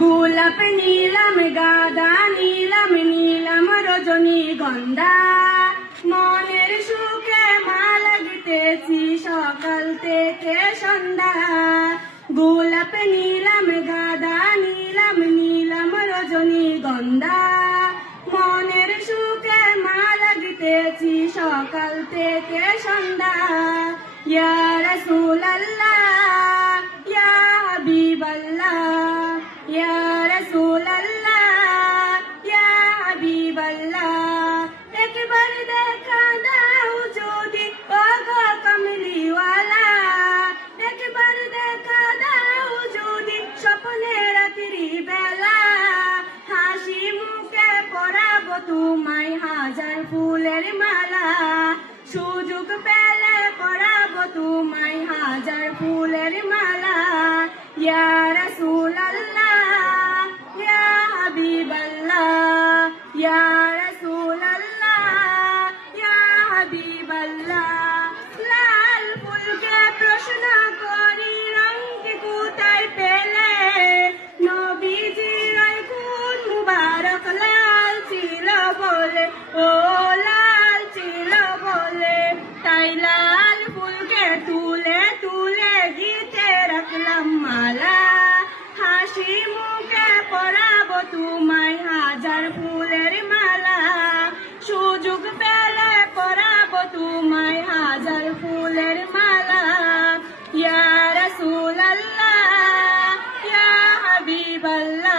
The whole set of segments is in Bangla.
গোলাপ নীলাম গাদা নীলাম নীলাম রজনীগন্ধা মনের সুখে মালা গিতেছি সকাল থেকে সন্ধ্যা। গোলাপ নীলাম গাদা নীলাম নীলাম রজনীগন্ধা মনের সুখে মালা গিতেছি সকাল থেকে সন্ধ্যা। ইয়া রাসূলুল্লাহ ইয়া হাবিবাল্লাহ ইয়া রাসূলুল্লাহ ইয়া হাবিবাল্লাহ একবার দেখা দাও যদি ও গো কমলিওয়ালা একবার দেখা দাও যদি স্বপ্নে রাত্রি বেলা হাসি মুখে পরাবো তোমায় হাজার ফুলের মালা সুযোগ পেলে পরাবো তোমায় হাজার ফুলের মালা। ইয়া রাসূলুল্লাহ ইয়া হাবিবাল্লাহ ইয়া রাসূলুল্লাহ ইয়া হাবিবাল্লাহ লাল ফুলকে প্রশ্ন করি রঙকে কোথায় পেলে নবীজির ওই খুন মুবারক লাল ছিল বলে ও লাল ছিল বলে তাই লাল ফুলকে তুলে তুলে গিতে রাখলাম মালা হাসি মুখে পরাবো তোমায় হাজার ফুলের মালা সুযোগ পেলে পরাবো তোমায় হাজার ফুলের মালা। ইয়া রাসূলুল্লাহ ইয়া হাবিবাল্লাহ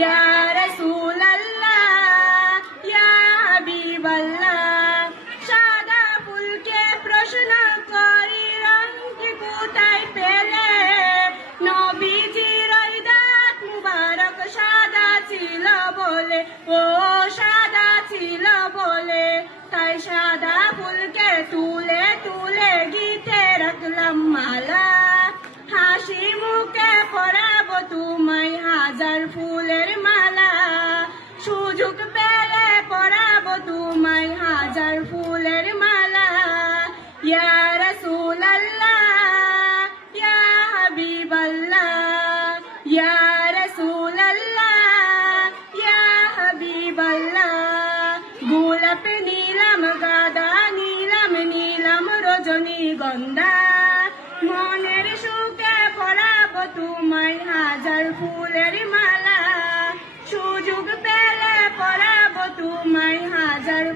ইয়া রাসূলুল্লাহ ইয়া হাবিবাল্লাহ সাদা ফুলকে প্রশ্ন করি রঙকে কোথায় পেলে নবীজির ওই দাঁত মুবারক সাদা ছিল বলে ও সাদা ছিল বলে তাই সাদা ফুলকে তুলে তুলে গিতে রাখলাম মালা হাসি মুখে পরাবো তোমায় হাজার ফুলের মালা সুযোগ পেলে পরাবো তোমায় হাজার ফুলের মালা। ইয়া রাসূলুল্লাহ ইয়া হাবিবাল্লাহ ইয়া রাসূলুল্লাহ ইয়া হাবিবাল্লাহ গোলাপ নীলাম গাদা নীলাম নীলাম রজনীগন্ধা মনের সুখে পরাবো তোমায় হাজার ফুলের মালা সুযোগ পেলে পরাবো তোমায় হাজার